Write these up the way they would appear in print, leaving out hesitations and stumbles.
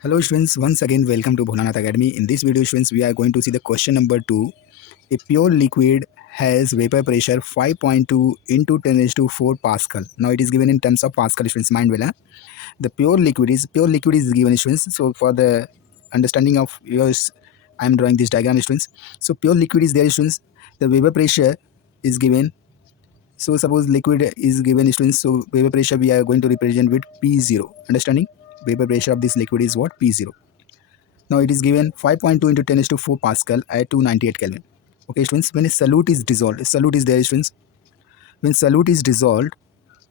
Hello students, once again welcome to Bholanath Academy. In this video students, we are going to see the question number 2. A pure liquid has vapor pressure 5.2 into 10 raised to 4 Pascal. Now it is given in terms of Pascal students, mind well. The pure liquid is given students. So for the understanding of yours, I am drawing this diagram students. So pure liquid is there students. The vapor pressure is given. So suppose liquid is given students. So vapor pressure we are going to represent with P0. Understanding? Vapor pressure of this liquid is what? P0. Now it is given 5.2 into 10 is to 4 Pascal at 298 Kelvin. Okay, students, when a solute is dissolved, solute is there, students. When solute is dissolved,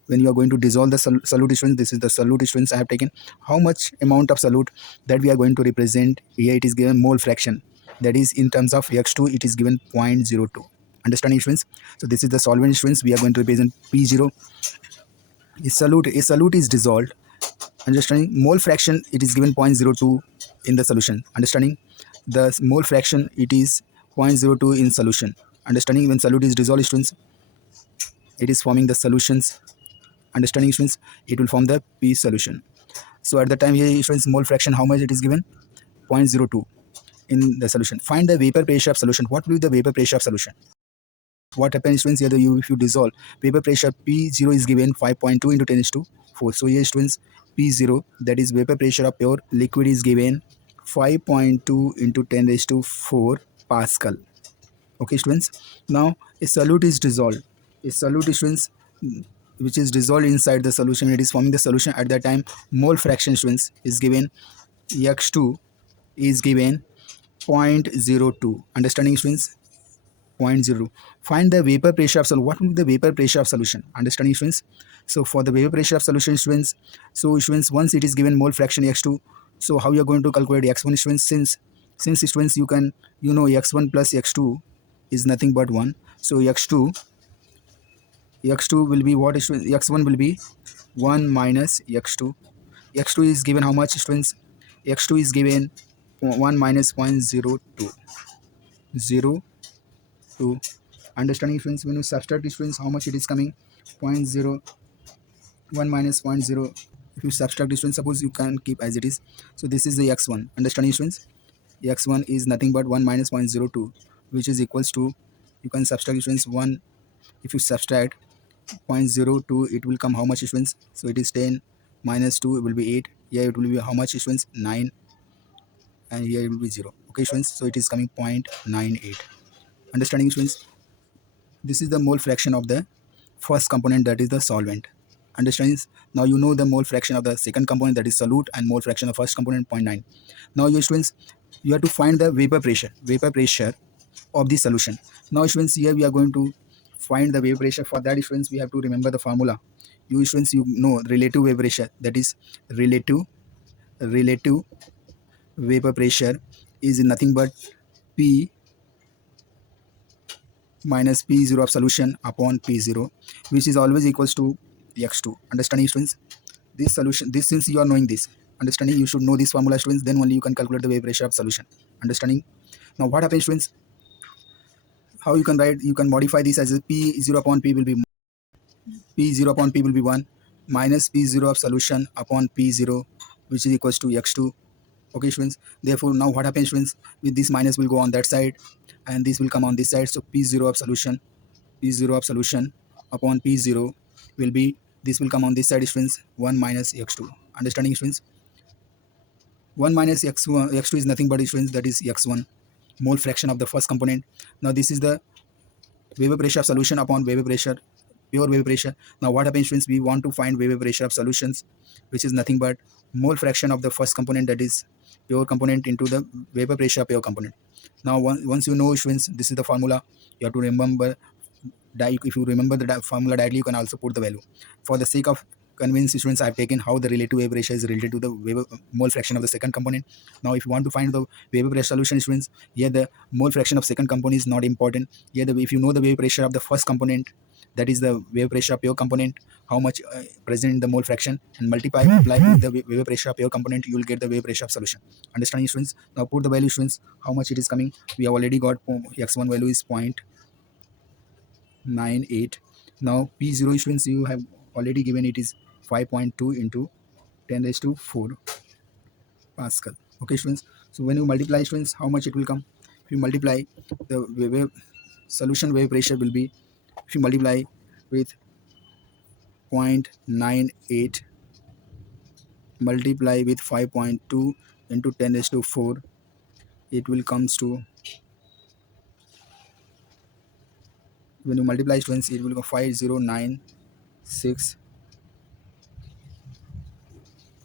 when you are going to dissolve the solute, students, this is the solute, students, I have taken. How much amount of solute that we are going to represent here? It is given mole fraction. That is in terms of X2, it is given 0.02. Understanding, students? So this is the solvent, students. We are going to represent P0. A solute is dissolved. Understanding mole fraction, it is given 0.02 in the solution. Understanding the mole fraction, it is 0.02 in solution. Understanding when solute is dissolved, students, it is forming the solutions. Understanding, students, it will form the P solution. So at the time here, students, mole fraction, how much it is given? 0.02 in the solution. Find the vapor pressure of solution. What will be the vapor pressure of solution? What happens, students, here if you dissolve, vapor pressure P0 is given 5.2 into 10 is to 4. So here, students, P0, that is vapor pressure of pure liquid, is given 5.2 into 10 raised to 4 Pascal. Okay, students. Now a solute is dissolved. A solute, students, which is dissolved inside the solution, it is forming the solution. At that time, mole fraction, students, is given X2 is given 0.02. Understanding, students? 0.0. Find the vapor pressure of solution. What will be the vapor pressure of solution? Understanding, students? So for the vapor pressure of solution, students, so students, once it is given mole fraction X2, so how you are going to calculate X1, students? Since students, you know X1 plus X2 is nothing but 1. So X2 will be what, students? X1 will be 1 minus X2. X2 is given how much, students? X2 is given 1 minus 0.02. 0.02. Understanding, students, when you subtract, students, how much it is coming? 0.01 minus 0.0. If you subtract, students, suppose you can keep as it is. So this is the X1. Understanding, students? X1 is nothing but 1 minus 0.02, which is equals to, you can subtract, students, 1. If you subtract 0.02, it will come how much, students? So it is 10 minus 2, it will be 8. Here it will be how much, students? 9. And here it will be 0. Okay, students, so it is coming 0.98. Understanding, students? This is the mole fraction of the first component, that is the solvent. Understands? Now you know the mole fraction of the second component, that is solute, and mole fraction of first component 0.9. Now you students, you have to find the vapor pressure of the solution. Now students, here we are going to find the vapor pressure. For that, students, we have to remember the formula. You students, you know relative vapor pressure, that is relative vapor pressure is nothing but P minus P0 of solution upon P0, which is always equals to X2. Understanding, students? This solution, this, since you are knowing this, understanding, you should know this formula, students, then only you can calculate the vapor pressure of solution. Understanding? Now what happens, students? How you can write, you can modify this as a P0 upon P will be P0 upon P will be 1 minus P0 of solution upon P0, which is equals to X2. Okay, students? Therefore now what happens, students? With this minus will go on that side and this will come on this side. So P0 of solution upon P0 will be, this will come on this side, students, 1 minus X2. Understanding, students? 1 minus X1, X2 is nothing but, students, that is X1, mole fraction of the first component. Now this is the vapor pressure of solution upon vapor pressure, pure vapor pressure. Now what happens, students? We want to find vapor pressure of solutions, which is nothing but mole fraction of the first component, that is pure component, into the vapor pressure of pure component. Now once you know, students, this is the formula. You have to remember. If you remember the formula directly, you can also put the value. For the sake of convince, students, I have taken how the relative vapor pressure is related to the vapor mole fraction of the second component. Now if you want to find the vapor pressure solution, students, here the mole fraction of second component is not important. Here if you know the vapor pressure of the first component, that is the vapor pressure of pure component, how much present in the mole fraction, and multiply with the vapor pressure of pure component, you will get the vapor pressure of solution. Understanding, students? Now put the value, students, how much it is coming. We have already got X1 value is 0.98. Now P0, students, you have already given, it is 5.2 into 10 raised to 4. Pascal. Okay, students. So when you multiply, students, how much it will come? If you multiply, the solution wave pressure will be, if you multiply with 0.98 multiply with 5.2 into 10 raised to 4, it will comes to, when you multiply, students, it will go 5096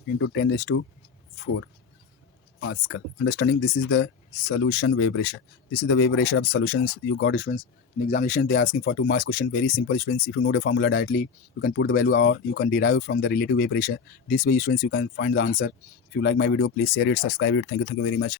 into 10 raised to 4 Pascal. Understanding, this is the solution wave pressure. This is the wave pressure of solutions you got, students. In examination, they are asking for 2 marks question. Very simple, students. If you know the formula directly, you can put the value or you can derive from the relative wave pressure. This way, students, you can find the answer. If you like my video, please share it, subscribe it. Thank you very much.